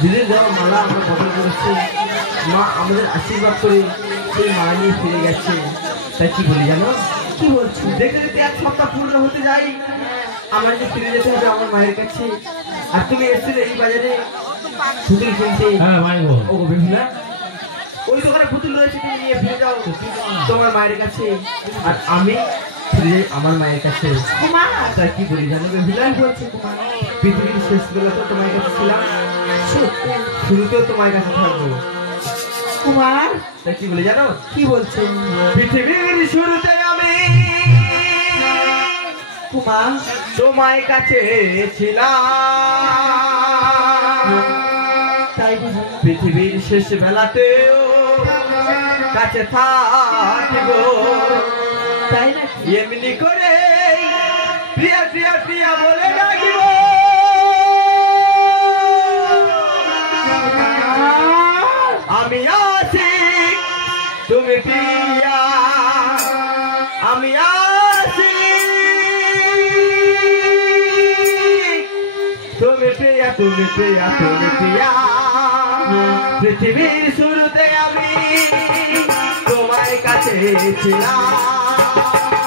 দিদির দেওয়া মালা আমরা বদল করেছি, মা আমাদের আশীর্বাদ করে সেই মালা নিয়ে ফিরে গেছে। তাই কি বলি জানো? কি বলছি? দেখতে দেখতে 1 সপ্তাহ পূর্ণ হতে যাই, আমাকে ফিরে যেতে হবে আমার মায়ের কাছে। আর তুমি এসেছিলে এই বাজারে পুতুল কিনতে। হ্যাঁ মাই গো, ও বেহুলা, ওই দোকানে পুতুল রয়েছে, তুমি নিয়ে ফিরে যাও তোমার মায়ের কাছে, আর আমি ফিরে যাই আমার মায়ের কাছে। তাই কি বলি জানো বেহুলা? বলছি কুমার, পৃথিবীর শেষ বেলা তো তোমার কাছে ছিলাম, শুরুতেও তোমার কাছে থাকবো কুমার। তাই কি বলি জানো? কি বলছেন? পৃথিবীর শুরুতে আমি কুমার তোমার কাছে ছিলাম, তাই পৃথিবীর শেষ বেলাতেও কাছে থাকবো। তাই না? এমনি করে প্রিয়া প্রিয়া প্রিয়া বলে ডাকিব। আমি আছি তুমি প্রিয়া, আমি আছি তুমি প্রিয়া, তুমি প্রিয়া, তুমি প্রিয়া। পৃথিবীর শুরুতে আমি তোমার কাছে ছিলাম,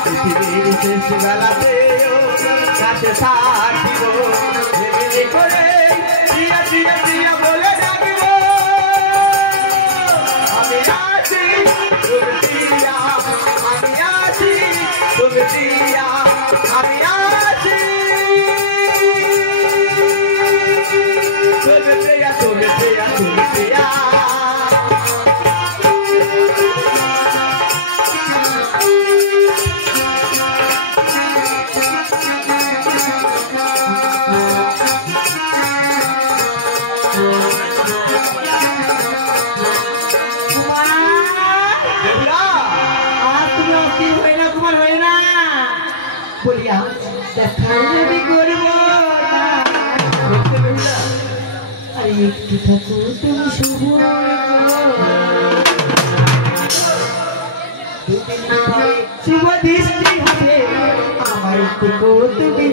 পৃথিবীর শেষ বেলাতেও কাছে থাকিব। এমনি করে প্রিয়া প্রিয়া প্রিয়া বলে ডাকিব। আমি আছি তুমি প্রিয়া, আমি আছি তুমি প্রিয়া, আমি আছি তুমি প্রিয়া, তুমি প্রিয়া, তুমি প্রিয়া। বলিয়া দেখাই আমি করব না। আরে একটু থাকো তুমি শুভ, শুভ দৃষ্টি হবে আমার, একটু তুমি